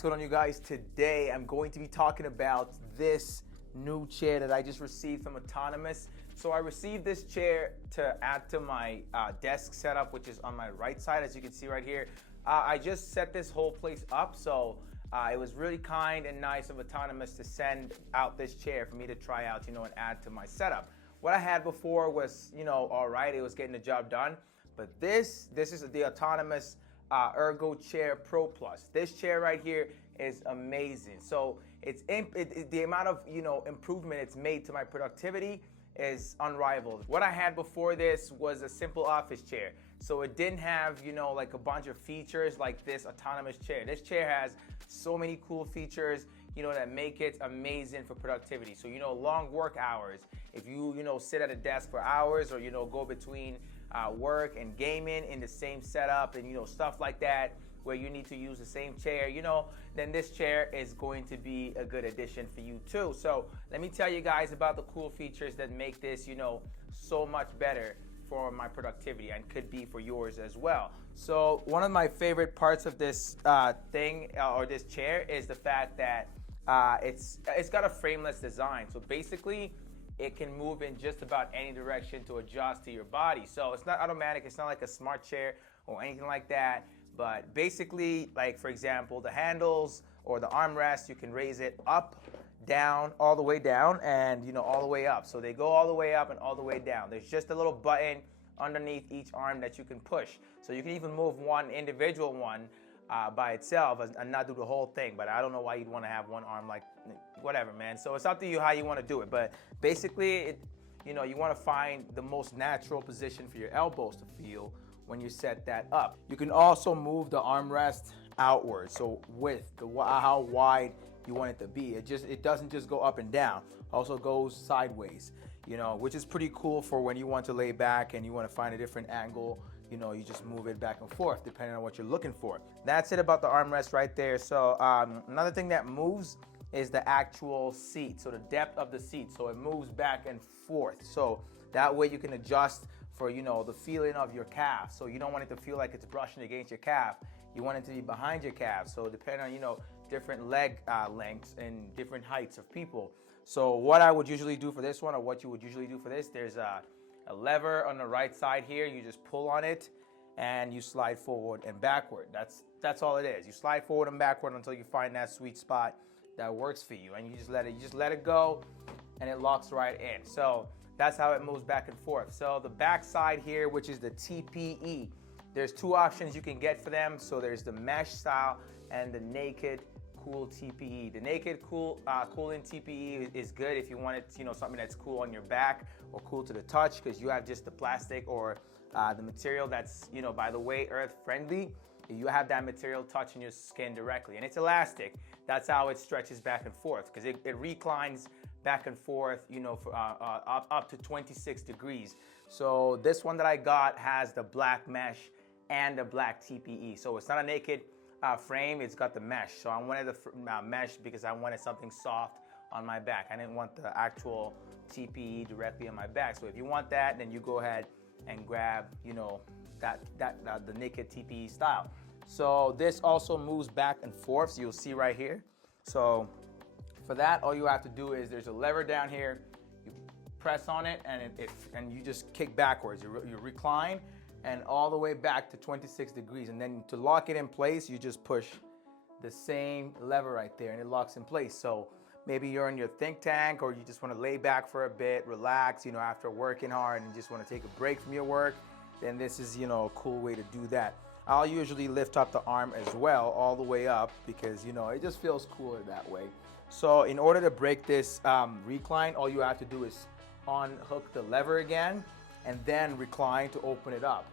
What's going on, you guys? Today I'm going to be talking about this new chair that I just received from Autonomous. So I received this chair to add to my desk setup, which is on my right side, as you can see right here. I just set this whole place up, so it was really kind and nice of Autonomous to send out this chair for me to try out, and add to my setup. What I had before was, all right, it was getting the job done, but this is the Autonomous ErgoChair Pro Plus. This chair right here is amazing. So the amount of improvement it's made to my productivity is unrivaled. What I had before this was a simple office chair, so it didn't have like a bunch of features like this Autonomous chair. This chair has so many cool features that make it amazing for productivity. So long work hours, if you sit at a desk for hours, or go between work and gaming in the same setup, and stuff like that, where you need to use the same chair, then this chair is going to be a good addition for you too. So let me tell you guys about the cool features that make this so much better for my productivity, and could be for yours as well. So one of my favorite parts of this or this chair is the fact that it's got a frameless design. So basically it can move in just about any direction to adjust to your body. So it's not automatic, it's not like a smart chair or anything like that. But basically, like for example, the handles or the armrest, you can raise it up, down, all the way down, and all the way up. So they go all the way up and all the way down. There's just a little button underneath each arm that you can push. So you can even move one individual one by itself and not do the whole thing. But I don't know why you'd want to have one arm, like whatever, man. So it's up to you how you want to do it. But basically, you want to find the most natural position for your elbows to feel when you set that up. You can also move the armrest outward, so how wide you want it to be. It doesn't just go up and down. Also goes sideways, which is pretty cool for when you want to lay back and you want to find a different angle. You just move it back and forth depending on what you're looking for. That's it about the armrest right there. So another thing that moves is the actual seat, so the depth of the seat. So it moves back and forth, so that way you can adjust for the feeling of your calf. So you don't want it to feel like it's brushing against your calf. You want it to be behind your calf. So depending on different leg lengths and different heights of people. So what I would usually do for this one, or what you would usually do for this, there's a lever on the right side here. You just pull on it and you slide forward and backward. That's all it is. You slide forward and backward until you find that sweet spot that works for you, and you just let it go, and it locks right in. So that's how it moves back and forth. So the back side here, which is the TPE, there's two options you can get for them. So there's the mesh style and the naked cool TPE. The naked cooling TPE is good if you want it, something that's cool on your back or cool to the touch, because you have just the plastic or the material that's, by the way, earth friendly. You have that material touching your skin directly, and it's elastic. That's how it stretches back and forth, because it reclines back and forth, for, up to 26 degrees. So this one that I got has the black mesh and the black TPE. So it's not a naked frame, it's got the mesh. So I wanted the mesh because I wanted something soft on my back. I didn't want the actual TPE directly on my back. So if you want that, then you go ahead and grab, the naked TPE style. So this also moves back and forth, so you'll see right here. So for that, all you have to do is there's a lever down here. You press on it, and you just kick backwards. You recline and all the way back to 26 degrees. And then to lock it in place, you just push the same lever right there, and it locks in place. So maybe you're in your think tank, or you just want to lay back for a bit, relax, after working hard, and just want to take a break from your work. Then this is, a cool way to do that. I'll usually lift up the arm as well, all the way up, because, it just feels cooler that way. So in order to break this recline, all you have to do is unhook the lever again, and then recline to open it up.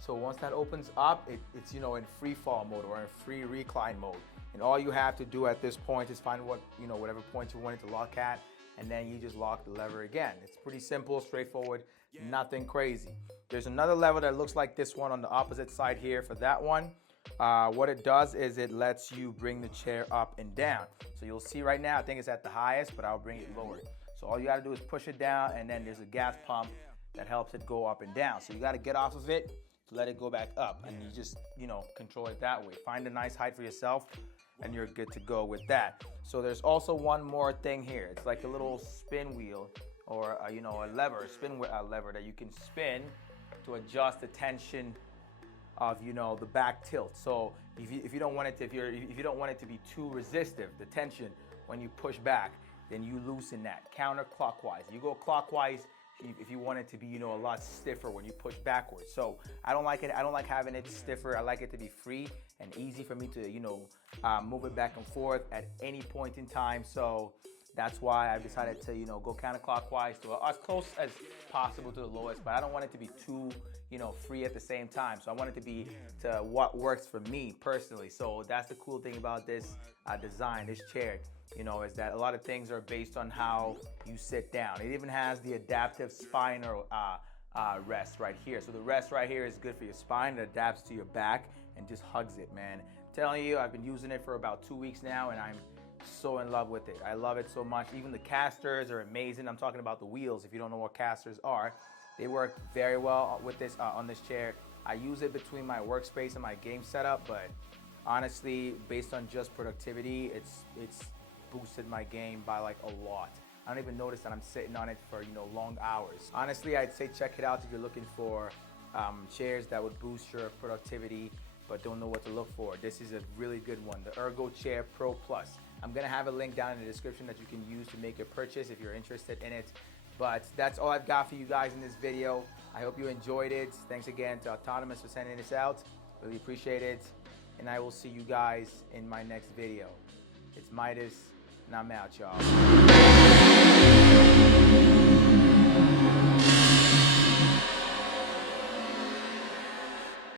So once that opens up, it's, in free fall mode or in free recline mode. And all you have to do at this point is find whatever point you want it to lock at, and then you just lock the lever again. It's pretty simple, straightforward, nothing crazy. There's another lever that looks like this one on the opposite side here. For that one, what it does is it lets you bring the chair up and down. So you'll see right now, I think it's at the highest, but I'll bring it lower. So all you gotta do is push it down, and then there's a gas pump that helps it go up and down. So you gotta get off of it to let it go back up, and you just, control it that way. Find a nice height for yourself and you're good to go with that. So there's also one more thing here. It's like a little spin wheel, or a lever, lever that you can spin to adjust the tension of the back tilt. So if you don't want it to, if you don't want it to be too resistive, the tension when you push back, then you loosen that counterclockwise. You go clockwise if you want it to be a lot stiffer when you push backwards. So I don't like having it stiffer. I like it to be free and easy for me to move it back and forth at any point in time. So that's why I've decided to go counterclockwise to as close as possible to the lowest, but I don't want it to be too free at the same time. So I want it to be to what works for me personally. So that's the cool thing about this design, this chair, is that a lot of things are based on how you sit down. It even has the adaptive spinal rest right here. So the rest right here is good for your spine. It adapts to your back and just hugs it, man. I'm telling you, I've been using it for about 2 weeks now, and I'm so in love with it. I love it so much. Even the casters are amazing. I'm talking about the wheels. If you don't know what casters are, they work very well with this on this chair. I use it between my workspace and my game setup, but honestly, based on just productivity, it's boosted my game by like a lot. I don't even notice that I'm sitting on it for long hours. Honestly, I'd say check it out if you're looking for chairs that would boost your productivity but don't know what to look for. This is a really good one, the ErgoChair Pro Plus. I'm gonna have a link down in the description that you can use to make your purchase if you're interested in it. But that's all I've got for you guys in this video. I hope you enjoyed it. Thanks again to Autonomous for sending this out. Really appreciate it. And I will see you guys in my next video. It's Midas, and I'm out, y'all.